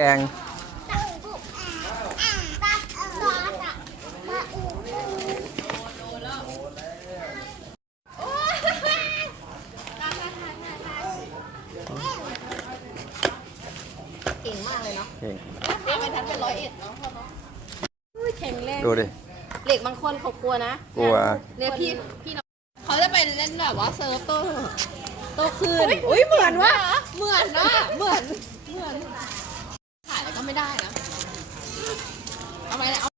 แดงดูดิเหล็กบางคนเขากลัวนะ กลัวเนี่ยพี่ พี่เขาจะไปเล่นแบบว่าเซิร์ฟโตโตคืนอุ้ยเหมือนวะเหมือนนะเหมือน เหมือนไม่ได้นะเอาไปเอา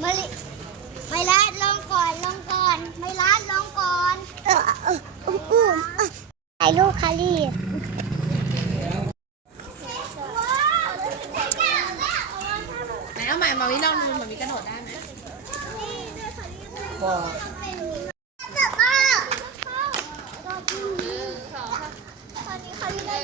ไม่ไม่ลาดลงก่อนลงก่อน ไม่ลาดลงก่อนอู้หูไอ้ลูกคารีไหนเอาใหม่มาวิ่งนอกนู่นมามีกระโดดได้ไหม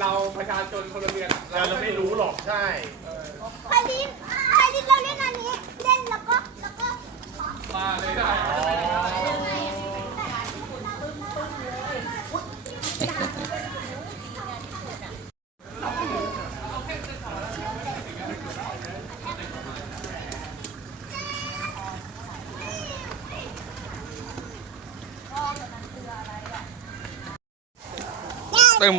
เราประชาชนคนละเรียนเราจะไม่รู้หรอกใช่ไปดิไปดิเราเล่นอันนี้เล่นแล้วก็แล้วก็มาเลยค่ะเต็ม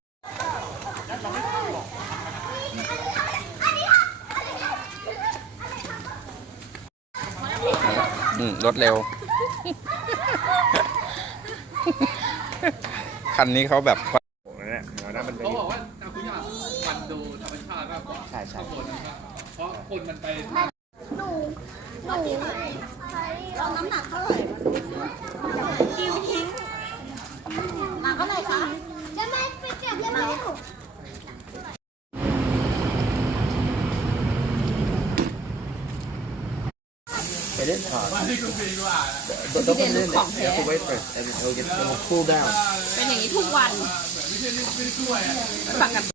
อืมรถเร็ว คันนี้เขาแบบเาาาบอกกว่่รคุยันดูธรรมชาติหนูใช่ใช่เพราน้ำหนักเท่าไหร่ it is hot. But don't put it in there. You have to wait for it and it will get cool down.